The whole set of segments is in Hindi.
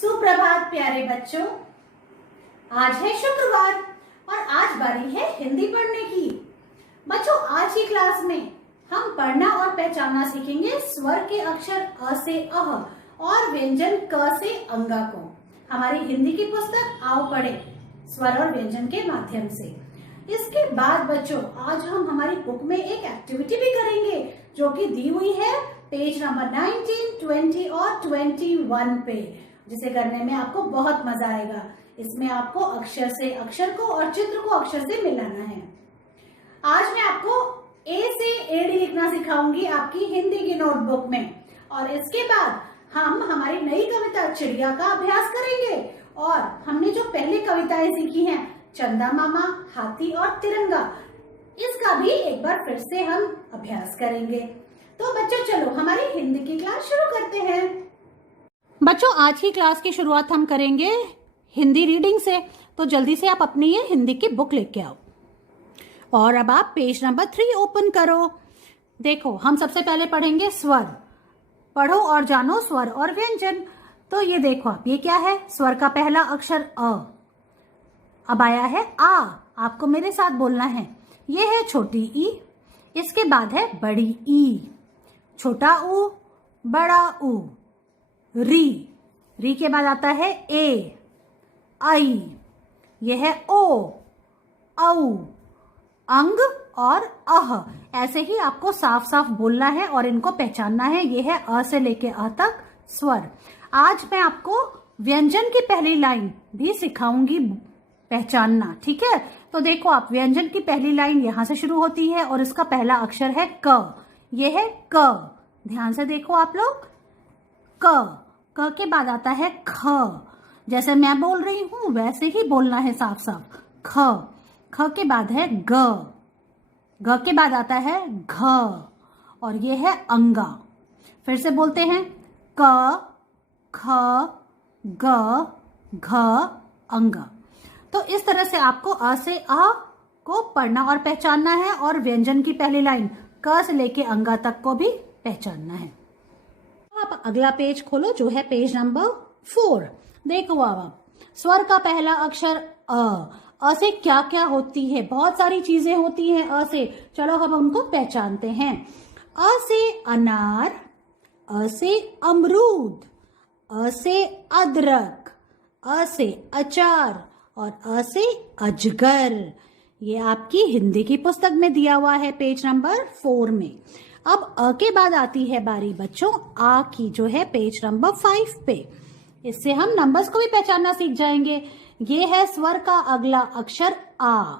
सुप्रभात प्यारे बच्चों। आज है शुक्रवार और आज बारी है हिंदी पढ़ने की। बच्चों, आज की क्लास में हम पढ़ना और पहचानना सीखेंगे स्वर के अक्षर अ से अह और व्यंजन क से अंगा को। हमारी हिंदी की पुस्तक आओ पढ़े स्वर और व्यंजन के माध्यम से। इसके बाद बच्चों, आज हम हमारी बुक में एक एक्टिविटी भी करेंगे जो कि दी हुई है पेज नंबर 19, 20 और 21 पे, जिसे करने में आपको बहुत मजा आएगा। इसमें आपको अक्षर से अक्षर को और चित्र को अक्षर से मिलाना है। आज मैं आपको ए से एडी लिखना सिखाऊंगी आपकी हिंदी की नोटबुक में, और इसके बाद हम हमारी नई कविता चिड़िया का अभ्यास करेंगे। और हमने जो पहले कविताएं सीखी हैं, चंदा मामा, हाथी और तिरंगा, इसका भी एक बार फिर से हम अभ्यास करेंगे। तो बच्चों, चलो हमारी हिंदी की क्लास शुरू करते हैं। बच्चों, आज की क्लास की शुरुआत हम करेंगे हिंदी रीडिंग से, तो जल्दी से आप अपनी ये हिंदी की बुक लेके आओ और अब आप पेज नंबर 3 ओपन करो। देखो, हम सबसे पहले पढ़ेंगे स्वर। पढ़ो और जानो स्वर और व्यंजन। तो ये देखो आप, ये क्या है? स्वर का पहला अक्षर अ। अब आया है आ। आपको मेरे साथ बोलना है। ये है छोटी ई, इसके बाद है बड़ी ई, छोटा ऊ, बड़ा ऊ, री। री के बाद आता है ए, आई, यह है ओ, औ, अंग और अह। ऐसे ही आपको साफ साफ बोलना है और इनको पहचानना है। यह है अ से लेके अ तक स्वर। आज मैं आपको व्यंजन की पहली लाइन भी सिखाऊंगी पहचानना, ठीक है? तो देखो आप, व्यंजन की पहली लाइन यहां से शुरू होती है और इसका पहला अक्षर है क। यह है क। ध्यान से देखो आप लोग, क। क के बाद आता है ख। जैसे मैं बोल रही हूं वैसे ही बोलना है साफ साफ। ख। ख के बाद है ग। ग के बाद आता है घ और ये है अंगा। फिर से बोलते हैं, क, ख, ग, घ, अंगा। तो इस तरह से आपको अ से आ को पढ़ना और पहचानना है और व्यंजन की पहली लाइन क से लेके अंगा तक को भी पहचानना है। आप अगला पेज खोलो जो है पेज नंबर 4। देखो आप, स्वर का पहला अक्षर अ। अ से क्या क्या होती है? बहुत सारी चीजें होती हैं अ से। चलो हम उनको पहचानते हैं। अ से अनार, अ से अमरूद, अ से अदरक, अ से अचार और अ से अजगर। ये आपकी हिंदी की पुस्तक में दिया हुआ है पेज नंबर 4 में। अब अ के बाद आती है बारी बच्चों आ की, जो है पेज नंबर 5 पे। इससे हम नंबर्स को भी पहचानना सीख जाएंगे। ये है स्वर का अगला अक्षर आ।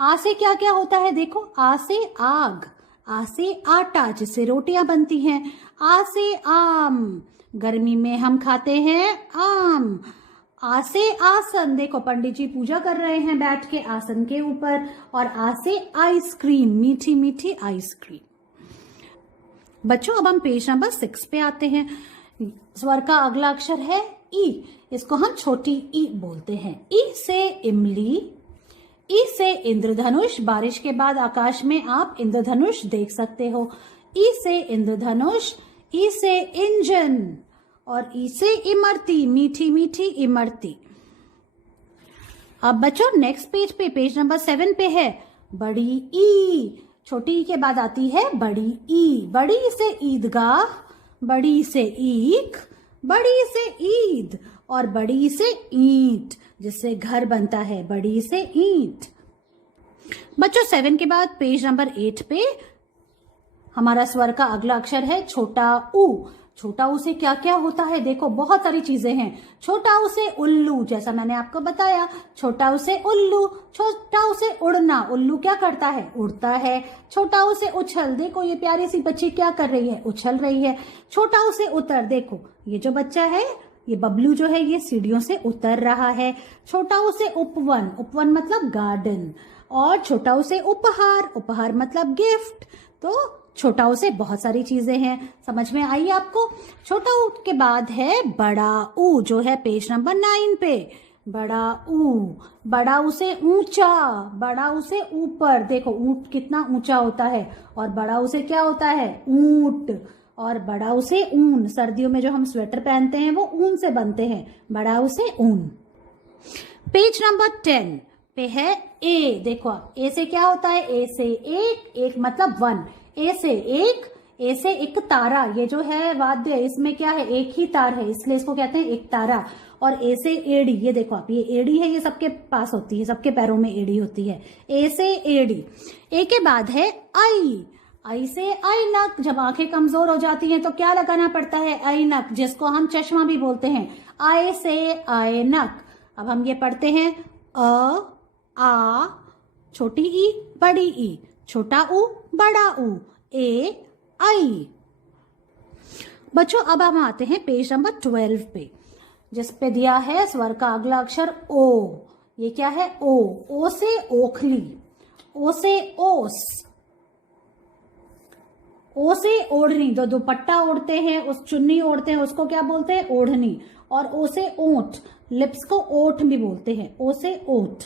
आ से क्या क्या होता है? देखो, आ से आग, आ से आटा जिससे रोटियां बनती हैं, आ से आम, गर्मी में हम खाते हैं आम। आ से आसन, देखो पंडित जी पूजा कर रहे हैं बैठ के आसन के ऊपर। और आ से आइसक्रीम, मीठी मीठी आइसक्रीम। बच्चों, अब हम पेज नंबर 6 पे आते हैं। स्वर का अगला अक्षर है ई। इसको हम छोटी ई बोलते हैं। ई से इमली, ई से इंद्रधनुष। बारिश के बाद आकाश में आप इंद्रधनुष देख सकते हो। ई से इंद्रधनुष, ई से इंजन और ई से इमरती, मीठी मीठी इमरती। अब बच्चों नेक्स्ट पेज पे, पेज नंबर 7 पे है बड़ी ई। छोटी ई के बाद आती है बड़ी ई। बड़ी से ईदगाह, बड़ी से ईख, बड़ी से ईद और बड़ी से ईंट जिससे घर बनता है, बड़ी से ईंट। बच्चों 7 के बाद पेज नंबर 8 पे हमारा स्वर का अगला अक्षर है छोटा ऊ। छोटा ऊ से क्या क्या होता है? देखो, बहुत सारी चीजें हैं। छोटा ऊ से उल्लू, जैसा मैंने आपको बताया, छोटा ऊ से उल्लू। छोटा ऊ से उड़ना, उल्लू क्या करता है? उड़ता है। छोटा ऊ से उछल, देखो ये प्यारी सी बच्ची क्या कर रही है? उछल रही है। छोटा ऊ से उतर, देखो ये जो बच्चा है, ये बबलू जो है, ये सीढ़ियों से उतर रहा है। छोटा ऊ से उपवन, उपवन मतलब गार्डन। और छोटा ऊ से उपहार, उपहार मतलब गिफ्ट। तो छोटा ऊ से बहुत सारी चीजें हैं। समझ में आई आपको? छोटा ऊ के बाद है बड़ा ऊ, जो है पेज नंबर 9 पे। बड़ा ऊ, बड़ा ऊ से ऊंचा, बड़ा ऊ से ऊपर। देखो ऊंट कितना ऊंचा होता है। और बड़ा ऊ से क्या होता है? ऊंट। और बड़ाऊ से ऊन, सर्दियों में जो हम स्वेटर पहनते हैं वो ऊन से बनते हैं, बड़ाऊ से ऊन। पेज नंबर 10 पे है ए। देखो आप, ए से क्या होता है? ए से एक, एक मतलब 1, ए से एक, ए से एक तारा। ये जो है वाद्य, इसमें क्या है? एक ही तार है, इसलिए इसको कहते हैं एक तारा। और ए से एड़ी, ये देखो आप, ये एड़ी है, ये सबके पास होती है, सबके पैरों में एड़ी होती है। ए से एड़ी। ए के बाद है आई। आई से ऐनक। जब आंखें कमजोर हो जाती हैं तो क्या लगाना पड़ता है? ऐनक, जिसको हम चश्मा भी बोलते हैं। आई से ऐनक। अब हम ये पढ़ते हैं अ, आ, छोटी ई, बड़ी ई, छोटा ऊ, बड़ा ऊ, ए, आई। बच्चों अब हम आते हैं पेज नंबर 12 पे, जिस पे दिया है स्वर का अगला अक्षर ओ। ये क्या है? ओ। ओ से ओखली, ओ से ओस, ओ से ओढ़नी। जो दुपट्टा ओढ़ते हैं, उस चुन्नी ओढ़ते हैं, उसको क्या बोलते हैं? ओढ़नी। और ओ से ओठ, लिप्स को ओठ भी बोलते हैं, ओ से ओठ।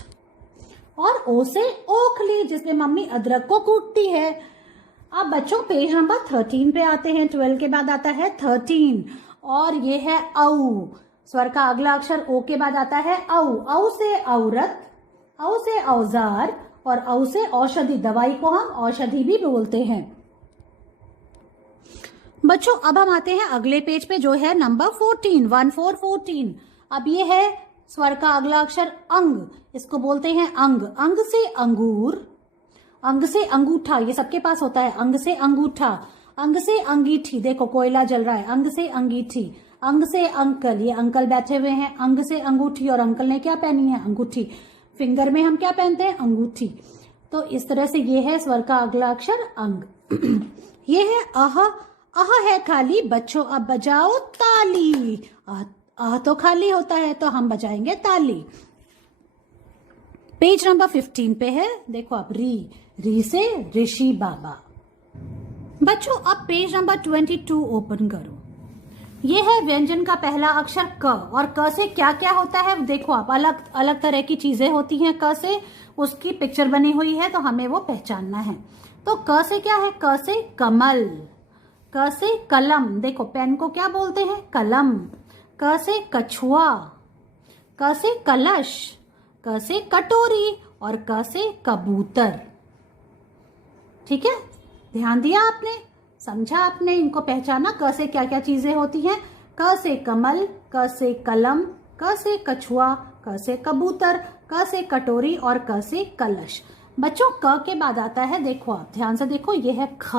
और ओ से ओखली, जिसमें मम्मी अदरक को कूटती है। अब बच्चों पेज नंबर 13 पे आते हैं। 12 के बाद आता है 13 और ये है औ। स्वर का अगला अक्षर ओ के बाद आता है औ। औ से औरत, औ से औजार और औ से औषधि। दवाई को हम औषधि भी बोलते हैं। बच्चों अब हम आते हैं अगले पेज पे, जो है नंबर 14, 14। अब ये है स्वर का अगला अक्षर अंग। इसको बोलते हैं अंग। अंग से अंगूर, अंग से अंगूठा, ये सबके पास होता है। अंग से अंगूठा, अंग से अंगीठी। देखो कोयला जल रहा है। अंग से अंगीठी। अंग से अंकल, ये अंकल बैठे हुए हैं। अंग से अंगूठी, और अंकल ने क्या पहनी है? अंगूठी। फिंगर में हम क्या पहनते हैं? अंगूठी। तो इस तरह से ये है स्वर का अगला अक्षर अंग। ये है अह। अह है खाली। बच्चों अब बजाओ ताली। आह तो खाली होता है, तो हम बजाएंगे ताली। पेज नंबर 15 पे है। देखो आप, री। री से ऋषि बाबा। बच्चों अब पेज नंबर 22 ओपन करो। ये है व्यंजन का पहला अक्षर क। और क से क्या क्या होता है देखो आप, अलग अलग तरह की चीजें होती हैं क से। उसकी पिक्चर बनी हुई है, तो हमें वो पहचानना है। तो क से क्या है? क से कमल, क से कलम। देखो पेन को क्या बोलते हैं? कलम। क से कछुआ, क से कलश, क से कटोरी और क से कबूतर। ठीक है, ध्यान दिया आपने, समझा आपने, इनको पहचाना। क से क्या क्या चीजें होती हैं? क से कमल, क से कलम, क से कछुआ, क से कबूतर, क से कटोरी और क से कलश। बच्चों क के बाद आता है, देखो आप ध्यान से देखो, ये है ख।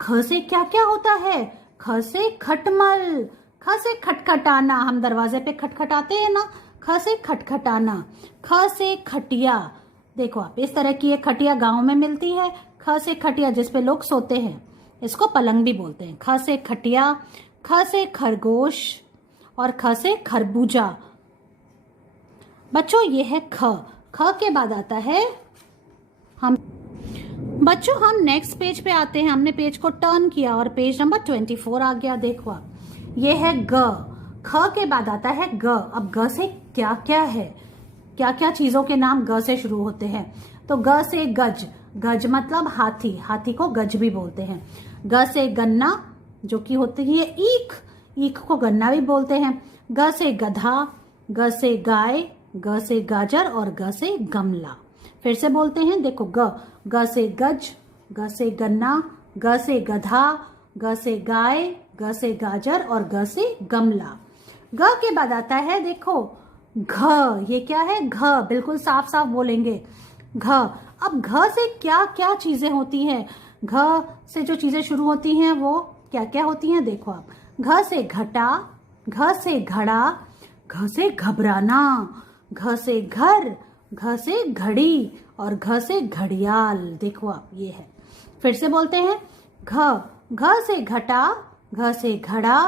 ख से क्या क्या होता है? ख से खटमल, ख से खटखटाना, हम दरवाजे पे खटखटाते हैं ना, ख से खटखटाना। ख से खटिया, देखो आप इस तरह की एक खटिया गांव में मिलती है। ख से खटिया, जिसपे लोग सोते हैं, इसको पलंग भी बोलते हैं। ख से खटिया। ख से खरगोश और ख से खरबूजा। बच्चों ये है ख। ख के बाद आता है हम नेक्स्ट पेज पे आते हैं। हमने पेज को टर्न किया और पेज नंबर 24 आ गया। देखो आप, ये है ग। ख के बाद आता है ग। अब ग से क्या क्या है? क्या क्या चीजों के नाम ग से शुरू होते हैं? तो ग से गज। गज मतलब हाथी, हाथी को गज भी बोलते हैं। ग से गन्ना, जो कि होती है ईख, ईख को गन्ना भी बोलते हैं। ग से गधा, ग से गाय, ग से गाजर और ग से गमला। फिर से बोलते हैं, देखो ग। ग से गज, ग से गन्ना, ग से गधा, ग से गाय, ग से गाजर और ग से गमला। ग के बाद आता है देखो घ। ये क्या है? घ। बिल्कुल साफ साफ बोलेंगे, घ। अब घ से क्या क्या चीजें होती हैं? घ से जो चीजें शुरू होती हैं वो क्या क्या होती हैं? देखो आप, घ से घटा, घ से घड़ा, घ से घबराना, घ से घर, घ से घड़ी और घ से घड़ियाल। देखो आप, ये है। फिर से बोलते हैं, घ। घ से घटा, घ से घड़ा,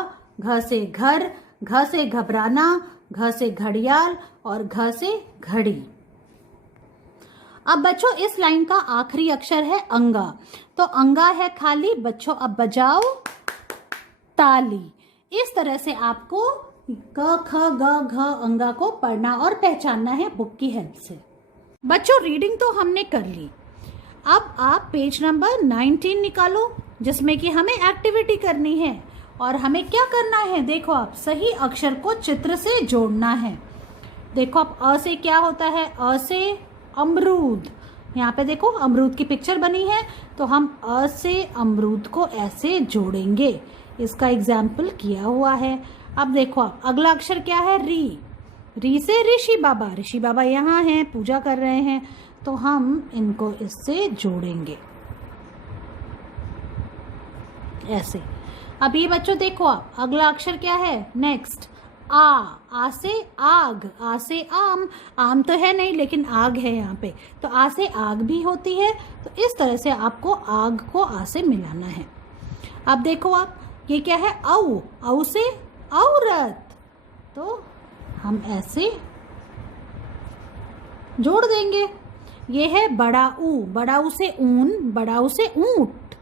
घ से घर, घ से घबराना, घ से घड़ियाल और घ से घड़ी। अब बच्चों इस लाइन का आखिरी अक्षर है अंगा। तो अंगा है खाली। बच्चों अब बजाओ ताली। इस तरह से आपको क ख ग घ अंगा को पढ़ना और पहचानना है बुक की हेल्प से। बच्चों रीडिंग तो हमने कर ली। अब आप पेज नंबर 19 निकालो जिसमें कि हमें एक्टिविटी करनी है और हमें क्या करना है, देखो आप सही अक्षर को चित्र से जोड़ना है। देखो आप अ से क्या होता है, अ से अमरूद, यहाँ पे देखो अमरूद की पिक्चर बनी है, तो हम अ से अमरूद को ऐसे जोड़ेंगे, इसका एग्जाम्पल किया हुआ है। अब देखो आप अगला अक्षर क्या है, री, री से ऋषि बाबा, ऋषि बाबा यहाँ हैं, पूजा कर रहे हैं, तो हम इनको इससे जोड़ेंगे ऐसे। अब ये बच्चों देखो आप अगला अक्षर क्या है, नेक्स्ट आ से आग, आ से आम, आम तो है नहीं लेकिन आग है यहाँ पे, तो आ से आग भी होती है, तो इस तरह से आपको आग को आ से मिलाना है। अब देखो आप ये क्या है, औ, औ से औरत, तो हम ऐसे जोड़ देंगे। ये है बड़ा ऊ, बड़ा ऊ से ऊन, बड़ा ऊ से ऊंट,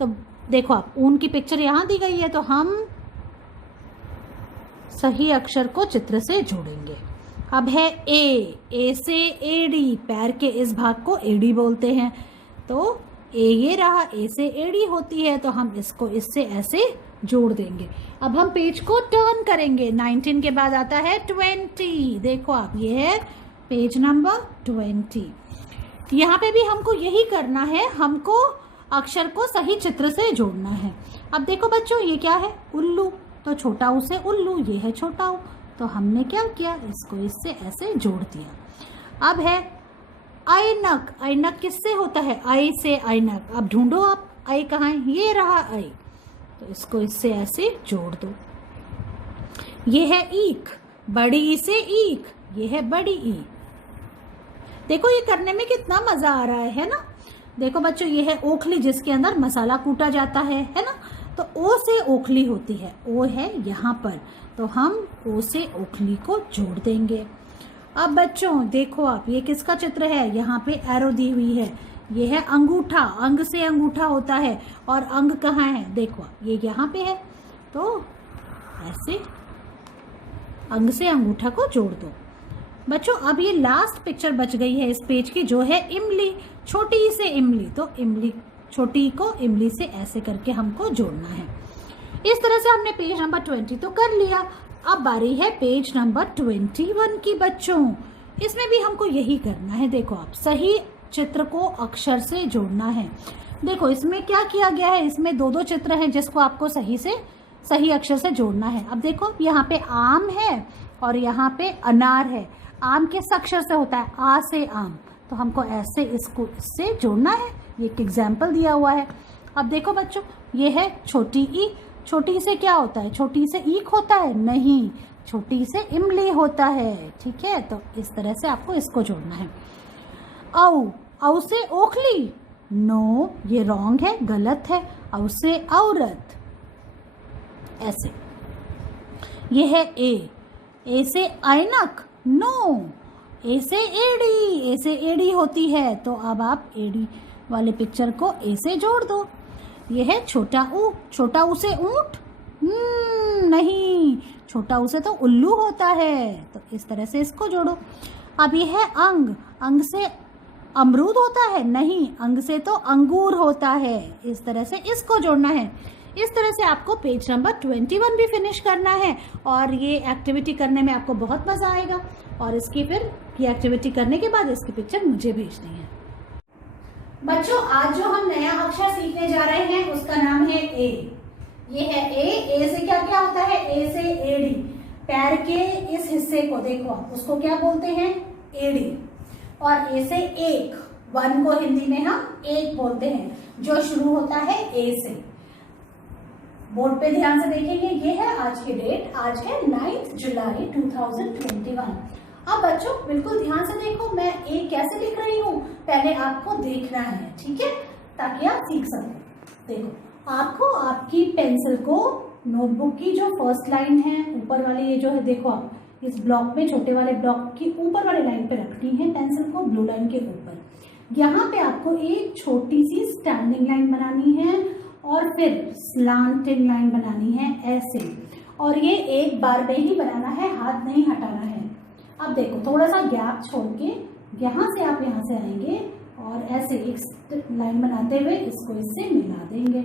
तो देखो आप ऊन की पिक्चर यहाँ दी गई है, तो हम सही अक्षर को चित्र से जोड़ेंगे। अब है ए से एड़ी, पैर के इस भाग को एड़ी बोलते हैं, तो ए ये रहा, ए से एड़ी होती है, तो हम इसको इससे ऐसे जोड़ देंगे। अब हम पेज को टर्न करेंगे, 19 के बाद आता है 20, देखो आप ये है पेज नंबर 20। यहाँ पे भी हमको यही करना है, हमको अक्षर को सही चित्र से जोड़ना है। अब देखो बच्चों ये क्या है, उल्लू, तो छोटा ऊ से उल्लू, ये है छोटा ऊ, तो हमने क्या किया, इसको इससे ऐसे जोड़ दिया। अब है ऐनक, ऐनक किससे होता है, आई से ऐनक, अब ढूंढो आप आई कहाँ है, ये रहा आई, तो इसको इससे ऐसे जोड़ दो। ये है ईख, बड़ी ई से ईख, ये है बड़ी ई। देखो ये करने में कितना मजा आ रहा है ना। देखो बच्चों ये है ओखली, जिसके अंदर मसाला कूटा जाता है ना, तो ओ से ओखली होती है, ओ है यहाँ पर, तो हम ओ से ओखली को जोड़ देंगे। अब बच्चों देखो आप ये किसका चित्र है, यहाँ पे एरो दी हुई है, ये है अंगूठा, अंग से अंगूठा होता है, और अंग कहाँ है, देखो ये यहाँ पे है, तो ऐसे अंग से अंगूठा को जोड़ दो। बच्चों अब ये लास्ट पिक्चर बच गई है इस पेज की, जो है इमली, छोटी से इमली, तो इमली, छोटी को इमली से ऐसे करके हमको जोड़ना है। इस तरह से हमने पेज नंबर 20 तो कर लिया। अब बारी है पेज नंबर 21 की बच्चों, इसमें भी हमको यही करना है। देखो आप सही चित्र को अक्षर से जोड़ना है। देखो इसमें क्या किया गया है, इसमें दो दो चित्र हैं जिसको आपको सही अक्षर से जोड़ना है। अब देखो यहाँ पे आम है और यहाँ पे अनार है, आम किस अक्षर से होता है, आ से आम, तो हमको ऐसे इसको इससे जोड़ना है, ये एक एग्जाम्पल दिया हुआ है। अब देखो बच्चों ये है छोटी ई, छोटी से क्या होता है, छोटी से ईख होता है, नहीं, छोटी से इमली होता है, ठीक है, तो इस तरह से आपको इसको जोड़ना है। औ, औ से ओखली, नो ये रॉन्ग है, गलत है, औ से औरत, ऐसे। ये है ए से ऐनक, नो, ए से एड़ी, ए से एड़ी होती है, तो अब आप एड़ी वाले पिक्चर को ए से जोड़ दो। ये है छोटा ऊ, छोटा ऊ से ऊंट, नहीं, छोटा ऊ से तो उल्लू होता है, तो इस तरह से इसको जोड़ो। अब ये है अंग, अंग से अमरूद होता है, नहीं, अंग से तो अंगूर होता है, इस तरह से इसको जोड़ना है। इस तरह से आपको पेज नंबर 21 भी फिनिश करना है, और ये एक्टिविटी करने में आपको बहुत मजा आएगा, और इसकी फिर ये एक्टिविटी करने के बाद इसकी पिक्चर मुझे भेजनी है। बच्चों आज जो हम नया अक्षर सीखने जा रहे हैं उसका नाम है ए। ये है ए से क्या क्या होता है, ए से एड़ी, पैर के इस हिस्से को देखो उसको क्या बोलते हैं, एड़ी। और ए से एक, वन को हिंदी में हम एक बोलते हैं, जो शुरू होता है ए से। बोर्ड पे ध्यान से देखेंगे, ये है आज की डेट, आज है 9 जुलाई 2021। अब बच्चों बिल्कुल ध्यान से देखो, मैं ए कैसे लिख रही हूँ, पहले आपको देखना है, ठीक है, ताकि आप सीख सको। देखो आपको आपकी पेंसिल को नोटबुक की जो फर्स्ट लाइन है ऊपर वाली, ये जो है देखो आप इस ब्लॉक में, छोटे वाले ब्लॉक की ऊपर वाली लाइन पे रखनी है पेंसिल को, ब्लू लाइन के ऊपर। यहाँ पे आपको एक छोटी सी स्टैंडिंग लाइन बनानी है और फिर स्लांटिंग लाइन बनानी है ऐसे, और ये एक बार में ही बनाना है, हाथ नहीं हटाना है। अब देखो थोड़ा सा गैप छोड़ के यहाँ से आप यहाँ से आएंगे और ऐसे एक लाइन बनाते हुए इसको इससे मिला देंगे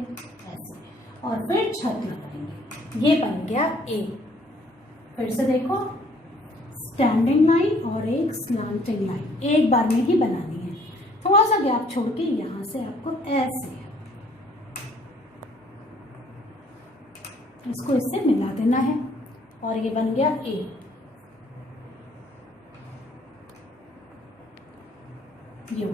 और फिर छत लगाएंगे। ये बन गया ए। फिर से देखो, स्टैंडिंग लाइन और एक स्लांटिंग लाइन एक बार में ही बनानी है। थोड़ा सा गैप छोड़ के यहां से आपको ऐसे इसको इससे मिला देना है और ये बन गया ए। यू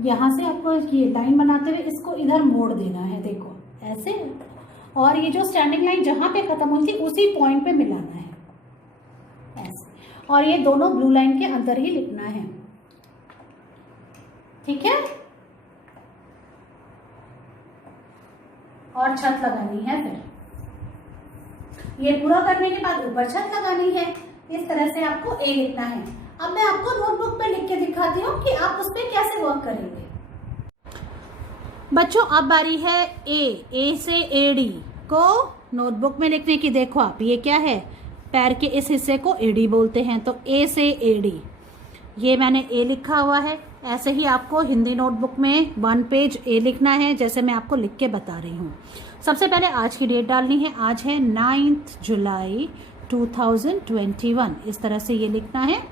यहां से आपको ये लाइन बनाते हुए इसको इधर मोड़ देना है, देखो ऐसे। और ये जो स्टैंडिंग लाइन जहां पे खत्म हुई थी उसी पॉइंट पे मिलाना है ऐसे। और ये दोनों ब्लू लाइन के अंदर ही लिखना है, ठीक है। और छत लगानी है। फिर ये पूरा करने के बाद ऊपर छत लगानी है। इस तरह से आपको ए लिखना है। अब मैं आपको नोटबुक पे लिख के दिखाती हूँ कि आप उस पर कैसे वर्क करेंगे। बच्चों अब बारी है ए से एडी को नोटबुक में लिखने की। देखो आप, ये क्या है, पैर के इस हिस्से को एडी बोलते हैं, तो ए से एडी ये मैंने ए लिखा हुआ है। ऐसे ही आपको हिंदी नोटबुक में 1 पेज ए लिखना है, जैसे मैं आपको लिख के बता रही हूँ। सबसे पहले आज की डेट डालनी है। आज है 9 जुलाई 2021। इस तरह से ये लिखना है।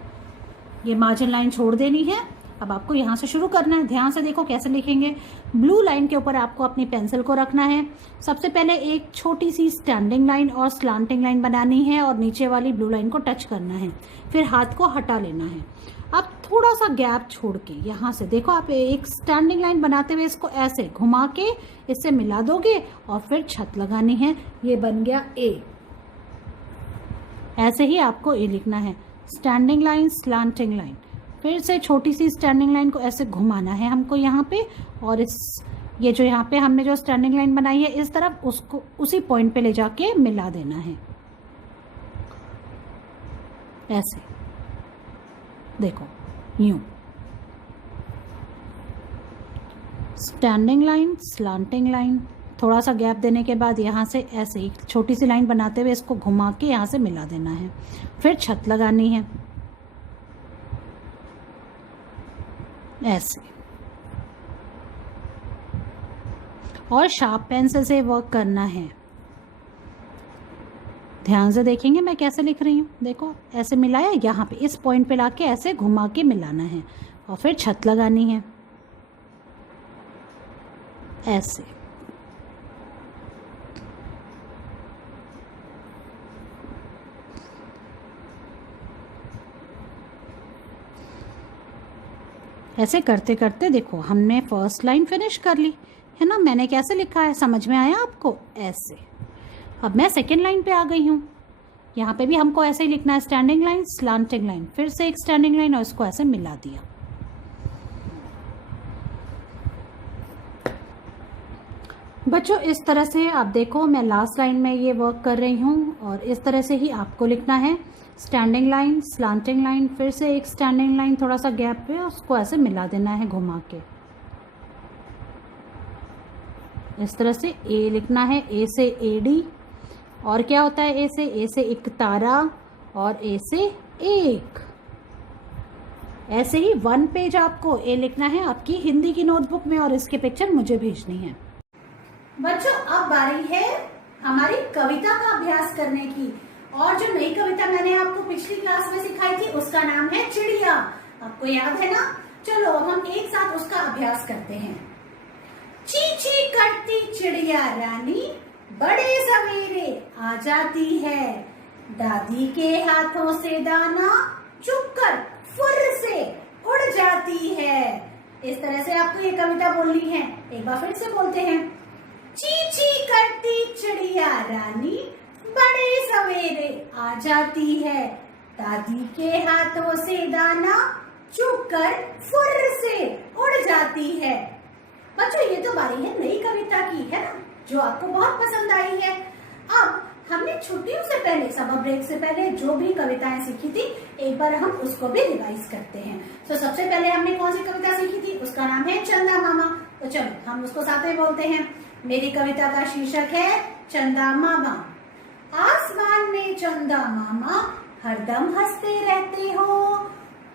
ये मार्जिन लाइन छोड़ देनी है। अब आपको यहाँ से शुरू करना है। ध्यान से देखो कैसे लिखेंगे। ब्लू लाइन के ऊपर आपको अपनी पेंसिल को रखना है। सबसे पहले एक छोटी सी स्टैंडिंग लाइन और स्लांटिंग लाइन बनानी है और नीचे वाली ब्लू लाइन को टच करना है। फिर हाथ को हटा लेना है। अब थोड़ा सा गैप छोड़ के यहाँ से देखो, आप एक स्टैंडिंग लाइन बनाते हुए इसको ऐसे घुमा के इससे मिला दोगे और फिर छत लगानी है। ये बन गया ए। ऐसे ही आपको ए लिखना है। स्टैंडिंग लाइन, स्लांटिंग लाइन, फिर से छोटी सी स्टैंडिंग लाइन को ऐसे घुमाना है हमको यहाँ पे। और इस ये जो यहाँ पे हमने जो स्टैंडिंग लाइन बनाई है इस तरफ, उसको उसी पॉइंट पे ले जाके मिला देना है ऐसे। देखो यूं, स्टैंडिंग लाइन, स्लांटिंग लाइन, थोड़ा सा गैप देने के बाद यहाँ से ऐसे ही छोटी सी लाइन बनाते हुए इसको घुमा के यहाँ से मिला देना है। फिर छत लगानी है ऐसे। और शार्प पेंसिल से वर्क करना है। ध्यान से देखेंगे मैं कैसे लिख रही हूँ। देखो ऐसे मिलाया, यहाँ पे इस पॉइंट पे लाके ऐसे घुमा के मिलाना है और फिर छत लगानी है ऐसे। ऐसे करते करते देखो हमने फर्स्ट लाइन फिनिश कर ली है ना। मैंने कैसे लिखा है समझ में आया आपको? ऐसे। अब मैं सेकेंड लाइन पे आ गई हूँ। यहाँ पे भी हमको ऐसे ही लिखना है, स्टैंडिंग लाइन, स्लांटिंग लाइन, फिर से एक स्टैंडिंग लाइन और इसको ऐसे मिला दिया। बच्चों इस तरह से आप देखो, मैं लास्ट लाइन में ये वर्क कर रही हूँ और इस तरह से ही आपको लिखना है। स्टैंडिंग लाइन, स्लांटिंग लाइन, फिर से एक स्टैंडिंग लाइन थोड़ा सा गैप पे, उसको ऐसे मिला देना है घुमा के। इस तरह से ए लिखना है, ए से एडी। और क्या होता है ए से एक तारा और ए से एक। ऐसे ही 1 पेज आपको ए लिखना है आपकी हिंदी की नोटबुक में और इसके पिक्चर मुझे भेजनी है। बच्चों अब बारी है हमारी कविता का अभ्यास करने की। और जो नई कविता मैंने आपको पिछली क्लास में सिखाई थी उसका नाम है चिड़िया। आपको याद है ना? चलो हम एक साथ उसका अभ्यास करते हैं। ची ची करती चिड़िया रानी बड़े सवेरे आ जाती है। दादी के हाथों से दाना चुपकर फुर से उड़ जाती है। इस तरह से आपको ये कविता बोलनी है। एक बार फिर से बोलते हैं। ची ची करती चिड़िया रानी बड़े सवेरे आ जाती है। दादी के हाथों से दाना चुपकर फुर से उड़ जाती है। बच्चों ये तो बारी है नई कविता की, है ना, जो आपको बहुत पसंद आई है। अब हमने छुट्टियों से पहले, समर ब्रेक से पहले जो भी कविताएं सीखी थी एक बार हम उसको भी रिवाइज करते हैं। तो सबसे पहले हमने कौन सी कविता सीखी थी? उसका नाम है चंदा मामा। तो चलो हम उसको साथ में बोलते हैं। मेरी कविता का शीर्षक है चंदा मामा। आसमान में चंदा मामा हरदम हंसते रहते हो,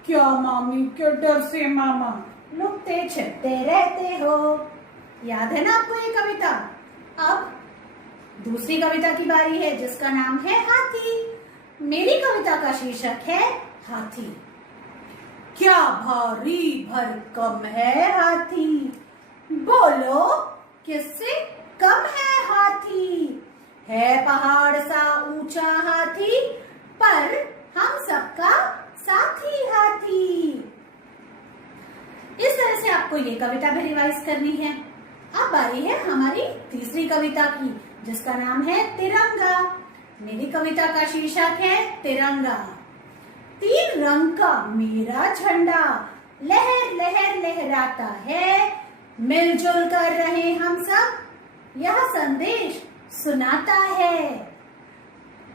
क्या मामी, क्या डर से मामा, लुकते छिपते रहते हो। याद है ना आपको ये कविता? अब दूसरी कविता की बारी है जिसका नाम है हाथी। मेरी कविता का शीर्षक है हाथी। क्या भारी भरकम है हाथी, बोलो किससे कम है हाथी। है पहाड़ सा ऊंचा हाथी, पर हम सबका साथी हाथी। इस तरह से आपको ये कविता भी रिवाइज करनी है। अब बारी है हमारी तीसरी कविता की जिसका नाम है तिरंगा। मेरी कविता का शीर्षक है तिरंगा। 3 रंग का मेरा झंडा, लहर लहर लहराता है। मिलजुल कर रहे हम सब, यह संदेश सुनाता है।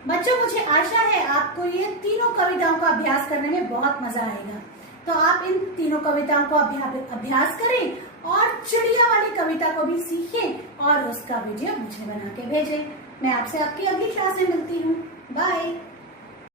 बच्चों, मुझे आशा है आपको ये तीनों कविताओं का अभ्यास करने में बहुत मजा आएगा। तो आप इन तीनों कविताओं को अभ्यास करें और चिड़िया वाली कविता को भी सीखें और उसका वीडियो मुझे बना के भेजें। मैं आपसे आपकी अगली क्लास में मिलती हूँ। बाय।